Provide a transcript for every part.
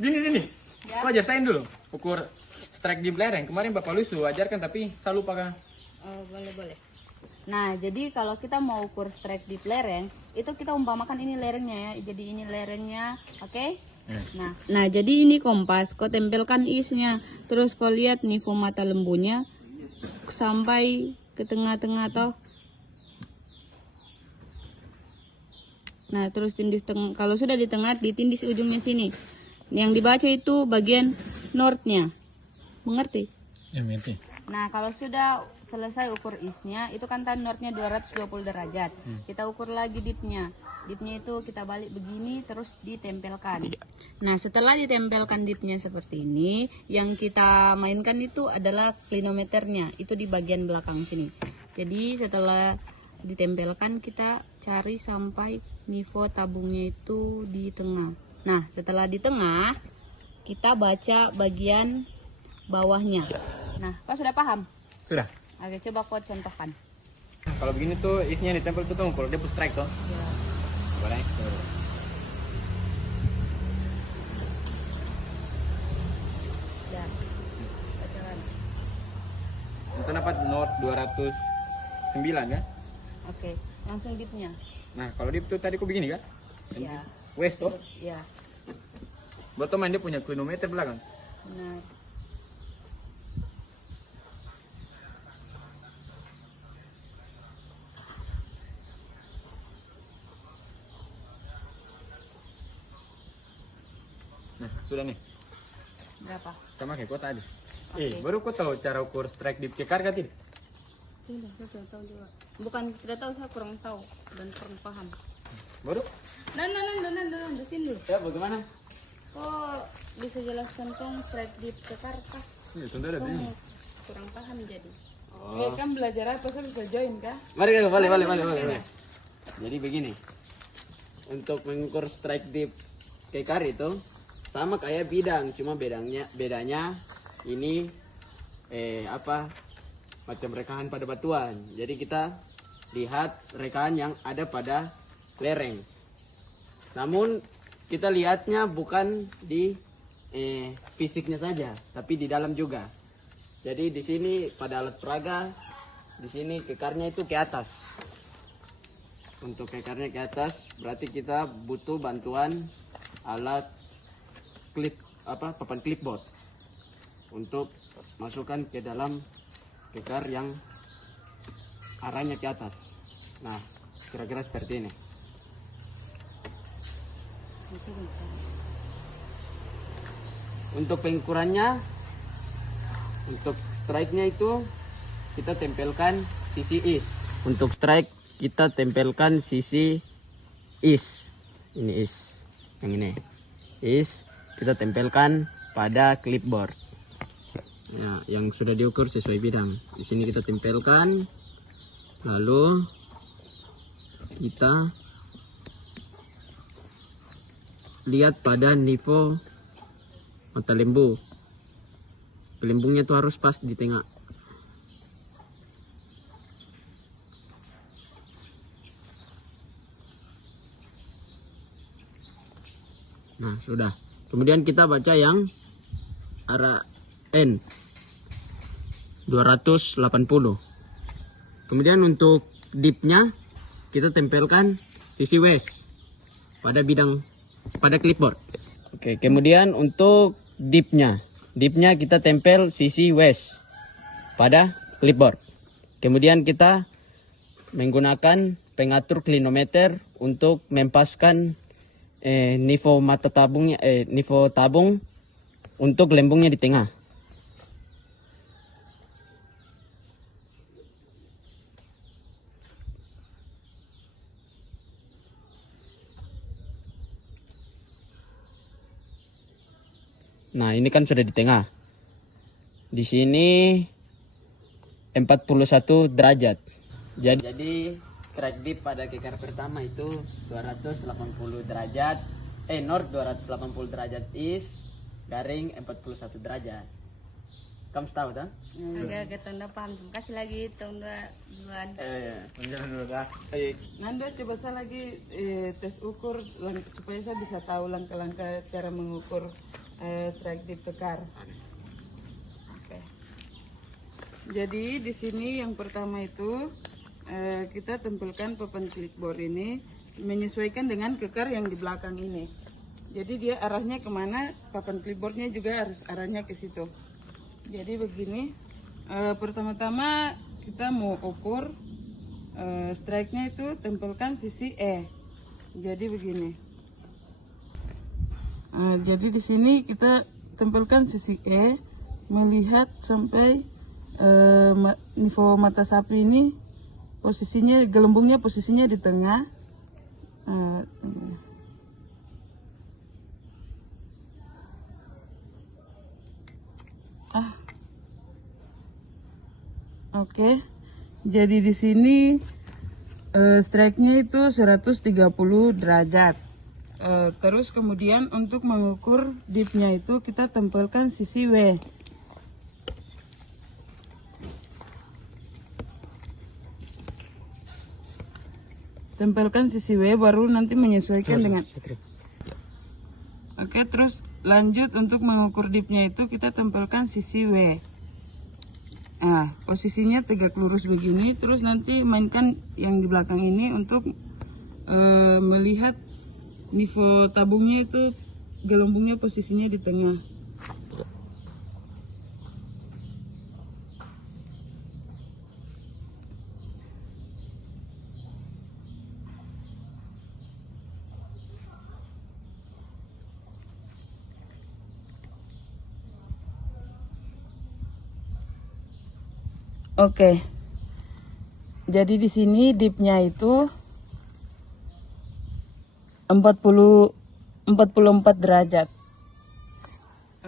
Gini. Ya. Kau ajarin dulu ukur strike di lereng. Kemarin Bapak Luisu ajarkan tapi saya lupa kan. Oh, boleh. Nah, jadi kalau kita mau ukur strike di lereng, itu kita umpamakan ini lerengnya ya. Jadi ini lerengnya, oke? Nah, jadi ini kompas. Kau tempelkan isnya. Terus kau lihat nifo mata lembunya sampai ke tengah-tengah toh. Nah, terus tindis tengah. Kalau sudah di tengah, ditindis ujungnya sini. Yang dibaca itu bagian northnya. Mengerti? Ya, mengerti. Nah, kalau sudah selesai ukur isnya, itu kan northnya 220 derajat. Kita ukur lagi dipnya. Dipnya itu kita balik begini, terus ditempelkan. Nah, setelah ditempelkan dipnya seperti ini, yang kita mainkan itu adalah klinometernya. Itu di bagian belakang sini. Jadi setelah ditempelkan, kita cari sampai nifo tabungnya itu di tengah. Nah, setelah di tengah, kita baca bagian bawahnya. Nah, kau sudah paham? Sudah. Oke, coba kau contohkan. Kalau begini tuh isinya ditempel tuh kalau dia push strike tuh. Ya. Barang. Ya. Bacakan. Itu dapat North 209 kan? Oke, langsung dipnya. Nah, kalau dip tuh tadi kok begini kan? Ya. West tuh. Ya. Betul main dia punya klinometer belakang. Benar. Nah, sudah nih. Berapa? Sama kayak kau tadi. Oke. Baru kau tahu cara ukur strike dip ke karga tidak? Tidak, saya tidak tahu juga. Bukan tidak tahu, saya kurang tahu dan kurang paham. Baru? Nah, di sini dulu. Ya, bagaimana? Kok bisa jelaskan tong strike dip ke karkas? Ya, tentu ada Kong begini. kurang paham jadi. Oh. Kan belajar apa, saya bisa join kah? Mari Kak, boleh. Jadi begini. Untuk mengukur strike dip kekar itu sama kayak bidang, cuma bedanya ini macam rekahan pada batuan. Jadi kita lihat rekahan yang ada pada lereng. Namun kita lihatnya bukan di fisiknya saja, tapi di dalam juga. Jadi di sini pada alat peraga, di sini kekarnya itu ke atas. Untuk kekarnya ke atas, berarti kita butuh bantuan alat papan clipboard untuk masukkan ke dalam kekar yang arahnya ke atas. Nah, kira-kira seperti ini. Untuk pengukurannya, untuk strike-nya itu kita tempelkan sisi is. Untuk strike kita tempelkan sisi is. Ini is. Yang ini. Is kita tempelkan pada clipboard. Ya, yang sudah diukur sesuai bidang. Di sini kita tempelkan. Lalu kita lihat pada nifo mata lembu. Lembungnya itu harus pas di tengah. Nah, sudah. Kemudian kita baca yang arah N 280. Kemudian untuk dipnya kita tempelkan sisi west pada bidang pada clipboard. Oke, kemudian untuk dipnya kita tempel sisi west pada clipboard. Kemudian kita menggunakan pengatur klinometer untuk mempaskan nifo mata tabungnya, nifo tabung untuk lembungnya di tengah. Nah, ini kan sudah di tengah. Di sini 41 derajat. Jadi strike dip pada kekar pertama itu 280 derajat. North 280 derajat east, garing 41 derajat. Kamu tahu kan? Agak tahun depan. Kasih lagi tahun duluan. Menjalan dulu dah. Baik. Nanda coba saya lagi tes ukur supaya saya bisa tahu langkah-langkah cara mengukur strike dip tekar. Oke. Jadi di sini yang pertama itu kita tempelkan papan clipboard ini menyesuaikan dengan kekar yang di belakang ini. Jadi dia arahnya kemana, papan clipboardnya juga harus arahnya ke situ. Jadi begini, pertama-tama kita mau ukur strike-nya itu tempelkan sisi E. Jadi begini. Jadi di sini kita tempelkan sisi E, melihat sampai nivo mata sapi ini posisinya, gelembungnya posisinya di tengah. Oke. Jadi di sini strike-nya itu 130 derajat. Terus kemudian untuk mengukur dip-nya itu kita tempelkan sisi W. Tempelkan sisi W baru nanti menyesuaikan dengan. Oke, terus lanjut untuk mengukur dipnya itu kita tempelkan sisi W. Nah, posisinya tegak lurus begini, terus nanti mainkan yang di belakang ini untuk melihat nivo tabungnya itu gelembungnya posisinya di tengah. Oke. Jadi di sini dipnya itu 44 derajat.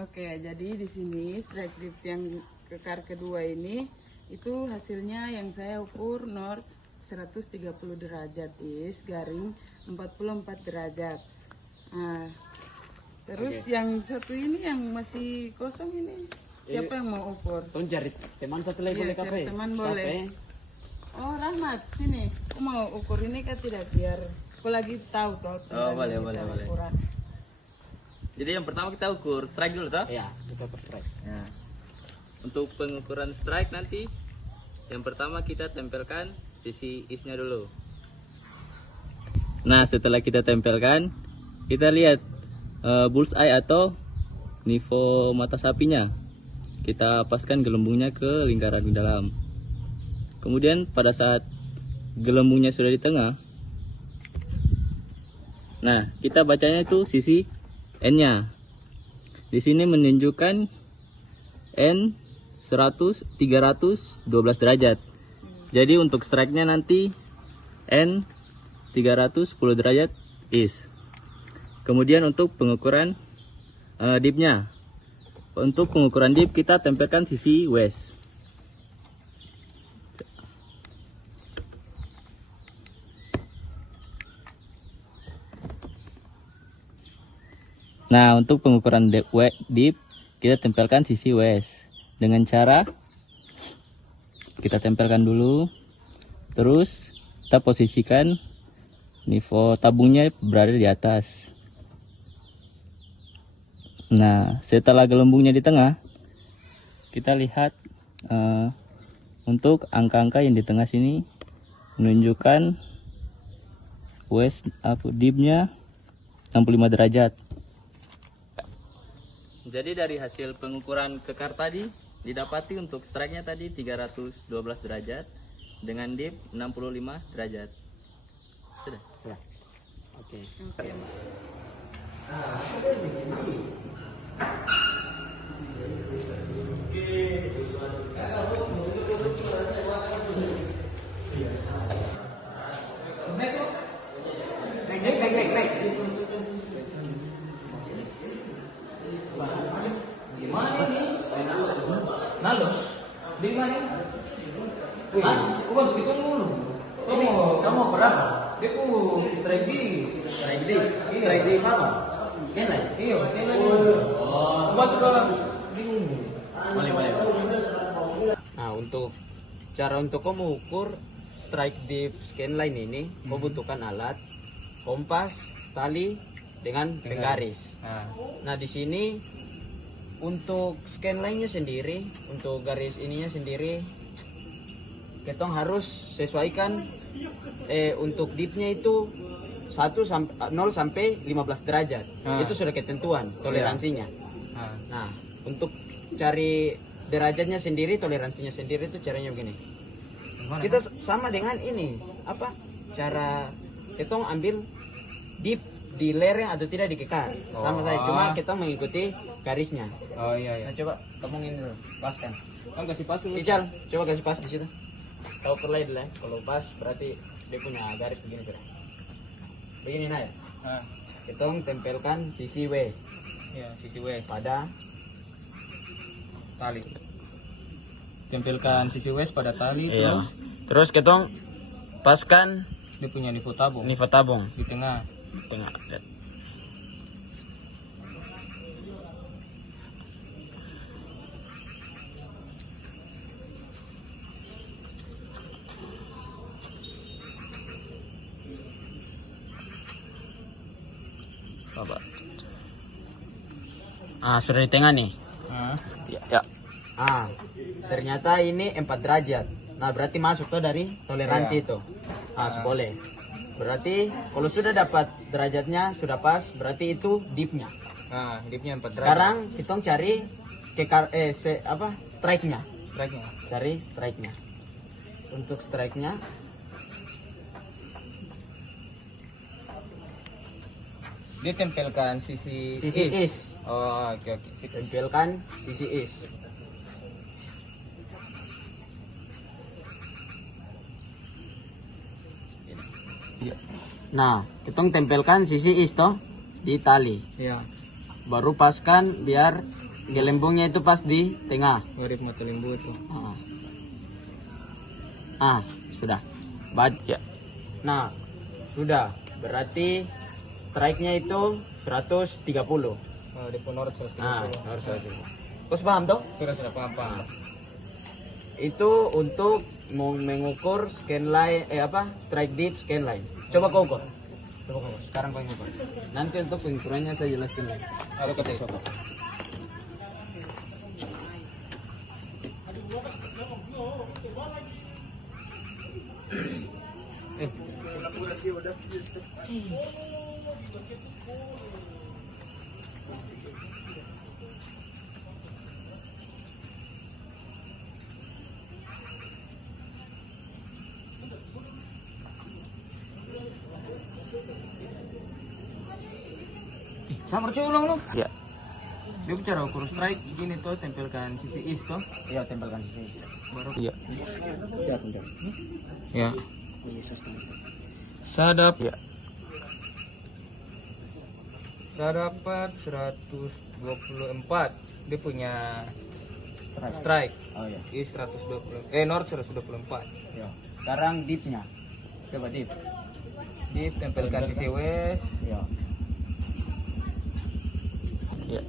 Oke, jadi di sini strike dip yang kekar kedua ini itu hasilnya yang saya ukur north 130 derajat is garing 44 derajat. Nah, terus yang satu ini yang masih kosong ini siapa yang mau ukur? Tuh cari teman satu lagi boleh cari kafe? teman boleh. Oh Rahmat, sini. Aku mau ukur ini kan tidak biar aku lagi tahu toh. Boleh. Jadi yang pertama kita ukur strike dulu toh? Iya, kita per strike. Nah, untuk pengukuran strike nanti yang pertama kita tempelkan sisi isnya dulu. Nah, setelah kita tempelkan, kita lihat bullseye atau nivo mata sapinya. Kita paskan gelembungnya ke lingkaran di dalam. Kemudian pada saat gelembungnya sudah di tengah, nah kita bacanya itu sisi N-nya. Di sini menunjukkan N 312 derajat. Jadi untuk strike-nya nanti N 310 derajat is. Kemudian untuk pengukuran dip-nya. Untuk pengukuran dip kita tempelkan sisi west. Nah, untuk pengukuran dip kita tempelkan sisi west dengan cara kita tempelkan dulu, terus kita posisikan nivo tabungnya berada di atas. Nah, setelah gelembungnya di tengah, kita lihat untuk angka-angka yang di tengah sini menunjukkan west dipnya 65 derajat. Jadi dari hasil pengukuran kekar tadi didapati untuk strike-nya tadi 312 derajat dengan dip 65 derajat. Sudah? Sudah. Oke. Naik. Di mana ini? Nalo. Di mana? Bukan begitu dulu. Kamu berapa? Dia strike di mana? Sini. Iya, sini. Buat ke bingung. Boleh, boleh. Nah, untuk kamu ukur strike dip scanline ini, kau butuhkan alat, kompas, tali, dengan penggaris. Nah, di sini untuk scanline-nya sendiri, untuk garis ininya sendiri, ketong harus sesuaikan untuk dipnya itu 0 sampai 15 derajat. Itu sudah ketentuan toleransinya. Nah, untuk cari derajatnya sendiri, toleransinya sendiri itu caranya begini. Kita sama dengan ini, apa? Cara ketong ambil dip di lereng atau tidak di kekar. Sama saja, cuma kita mengikuti garisnya. Oh iya. Nah, coba kamu ini dulu, paskan. Kamu kasih pas dulu. Ical, coba kasih pas di situ. Kau perlay dulu ya. Kalau pas berarti dia punya garis begini sudah. Begini nah ya. Kita tempelkan sisi W. Ya, sisi W Pada tali. Tempelkan sisi W pada tali iya. Terus kita paskan dia punya nivo tabung di tengah. Coba. Sudah di tengah nih. Ya. Ternyata ini 4 derajat. Nah, berarti masuk tuh dari toleransi itu. Boleh. Berarti kalau sudah dapat derajatnya sudah pas, berarti itu dipnya. Dipnya 4 derajat. Sekarang kita cari strike-nya. Cari strike-nya. Untuk strike-nya dia tempelkan sisi is. Oh, oke. Tempelkan sisi is. Nah, kita tempelkan sisi is toh di tali. Iya. Baru paskan biar gelembungnya itu pas di tengah. Mirip mata lembu tuh. Sudah. Ya. Nah, sudah. Berarti strike-nya itu 130. Di ponor 130. Harus 130. Kau paham toh? Sudah paham. Itu untuk mau mengukur scanline strike dip scanline. Coba kau ukur. Sekarang kau ukur. Nanti untuk pengukurannya saya jelaskan. Ada kata siapa? Sama ulang lu. Ya. Dia bicara ukur strike gini tuh, tempelkan sisi is toh. Iya, tempelkan sisi. Baru. Iya. Ya. Sadap. Ya. Saya dapat 124. Dia punya strike. Oh iya. Is 120. North 124. Ya. Sekarang dipnya. Coba dip. Dip tempelkan sisi west. Ya. Ya.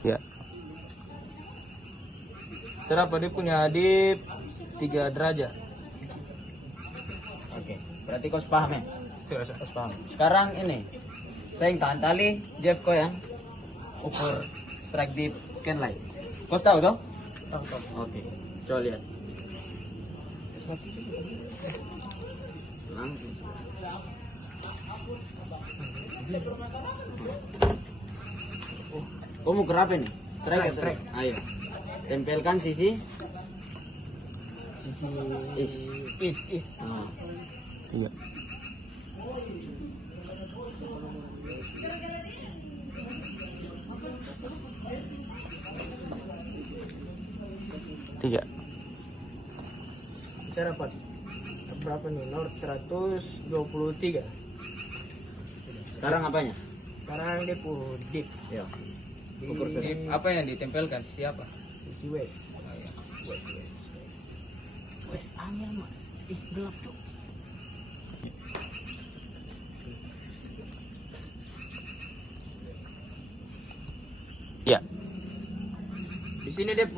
Ya. Serapa dia punya dip 3 derajat. Oke. Berarti kau paham ya? Sudah. Kau paham. Sekarang ini saya yang tahan tali, Jeff kau yang ukur strike dip scanline. Kau tahu toh? Tahu. Oke. Coba lihat. Langsung. Kau mau berapa nih? Strike. Ayo. Tempelkan sisi is. Iya. Tiga. Cara apa? Berapa nih? North 123. Sekarang apanya? Sekarang dia dip. Ya. Ukur dip apa yang ditempelkan? Sisi apa? Sisi west. Oh, iya. West angin mas. Gelap tuh. Ya. Di sini dip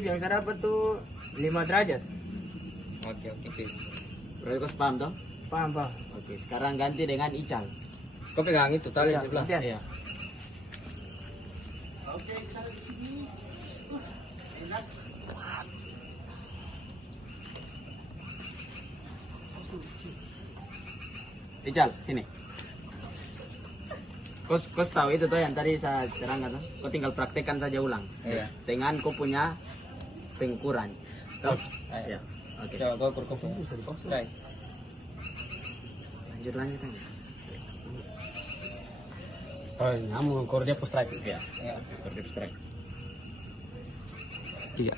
yang saya dapat tuh 5 derajat. Oke. Berarti kau paham toh? Paham. Oke, sekarang ganti dengan ical. Kau pegang itu tali sebelah. Iya. Ical, sini. Kau tahu itu tuh yang tadi saya terangkan tuh. Kau tinggal praktekkan saja ulang. Iya. Dengan kau punya pengukuran. Tuh. Ayo. Ya. Oke. Coba kau ukur kau. Try. Lanjut aja. Oh, kamu ukur dia post strike. Ya. Ya. Ukur dip strike. Iya.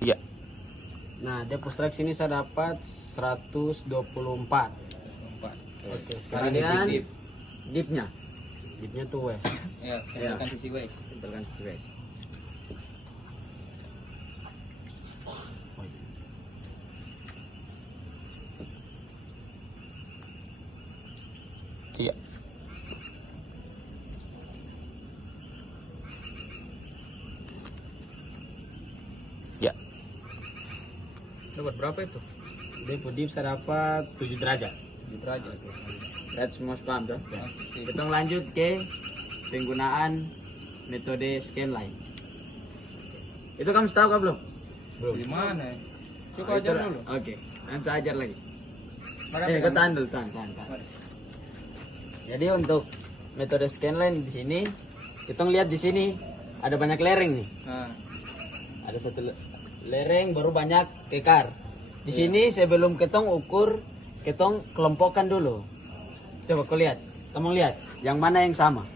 Iya. Nah, depth strike sini saya dapat 124. Oke, Sekarang dip. dipnya. Dipnya tuh west. Ya, Iya. tempelkan sisi west. Tempelkan sisi west. Iya. Ya. Dapat berapa itu? Dip saya dapat 7 derajat. 7 derajat. Lihat semua paham tuh. Ya. Kita lanjut ke penggunaan metode scanline. Itu kamu tahu kan belum? Di mana? Oh, Coba ajar itu- dulu. Oke, nanti saya ajar lagi. Maka Kau pegang. tahan dulu, tahan. Mari. Jadi untuk metode scanline di sini, kita lihat di sini ada banyak lereng nih. Nah, Ada satu lereng baru banyak kekar. Di sini sebelum ketong ukur, ketong kelompokkan dulu. Coba kau lihat, kamu lihat yang mana yang sama?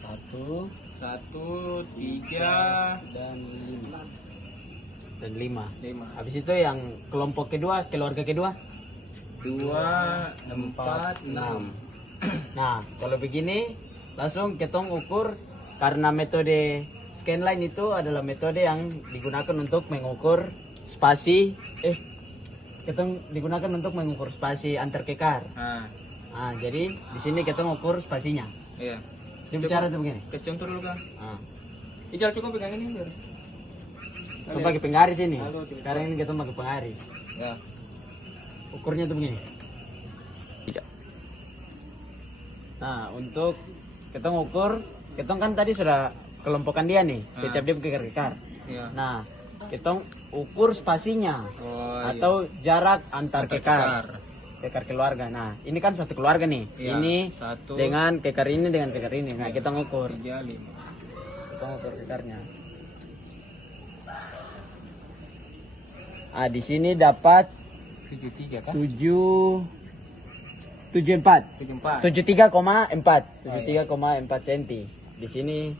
1 1, 3, dan 5. Dan 5. 5. Habis itu yang kelompok kedua, keluarga kedua 2, 4, 6. Nah, kalau begini langsung ketong ukur karena metode scanline itu adalah metode yang digunakan untuk mengukur spasi ketong digunakan untuk mengukur spasi antar kekar. Nah, Nah, jadi di sini ketong ukur spasinya. iya. Dia bicara tuh begini. Kasih contoh dulu kan. Nah, Ijal cukup pegang ini biar. kita pakai penggaris ini. Halo, coba. Sekarang ini ketong pakai penggaris. Ya. Ukurnya tuh begini. Iya. Nah, untuk ketong ukur, ketong kan tadi sudah kelompokan dia nih, setiap dia kekar-kekar. Iya. Nah, ketong ukur spasinya Oh, atau jarak antar Antar kekar. Kekar keluarga. Nah, ini kan satu keluarga nih. Iya, Ini 1, dengan kekar ini dengan kekar ini. Nah, Iya. kita ngukur. 3, 5. Kita ngukur kekarnya. Ah, di sini dapat 73 kan? 74. 74. 73,4 73,4 cm. Di sini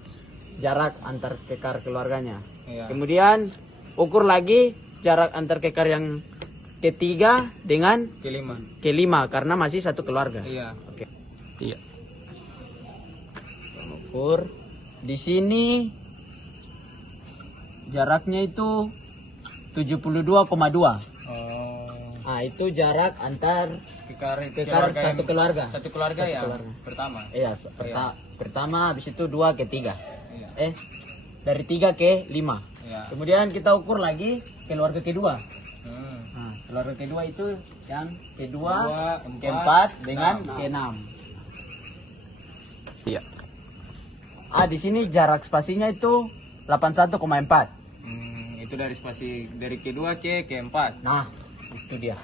jarak antar kekar keluarganya. Iya. Kemudian ukur lagi jarak antar kekar yang ketiga dengan Kelima. kelima karena masih satu keluarga. Iya. Oke. Iya. Ukur di sini jaraknya itu 72,2. Oh. Nah, itu jarak antar Kekar satu keluarga. Satu keluarga Satu ya. keluarga. Pertama. Iya, pertama habis itu 2 ke 3. Iya. Dari 3 ke 5. Iya. Kemudian kita ukur lagi keluarga kedua. Hmm. Nah, keluarga kedua itu yang kedua, Dua, keempat dengan enam. keenam. Iya. Ah, di sini jarak spasinya itu 81,4. Itu dari spasi dari kedua ke keempat. Nah, itu dia.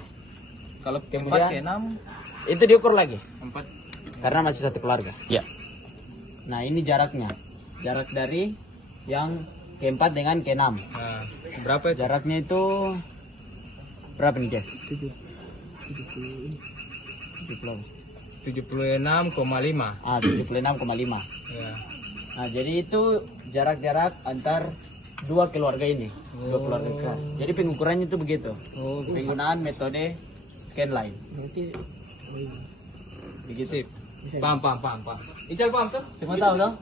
Kalau Kemudian- keempat ke 6, Itu diukur lagi 4. karena masih satu keluarga. Iya. Nah, ini jaraknya. Jarak dari yang keempat dengan keenam. Nah, berapa itu? Jaraknya itu berapa nih, Jeff? 76,5. Ah, 76,5. Ya. Nah, jadi itu jarak-jarak antar dua keluarga ini, dua keluarga kar. Jadi pengukurannya itu begitu. Penggunaan metode scanline. Begitu. Paham. Ical paham kan? Semua tahu dong?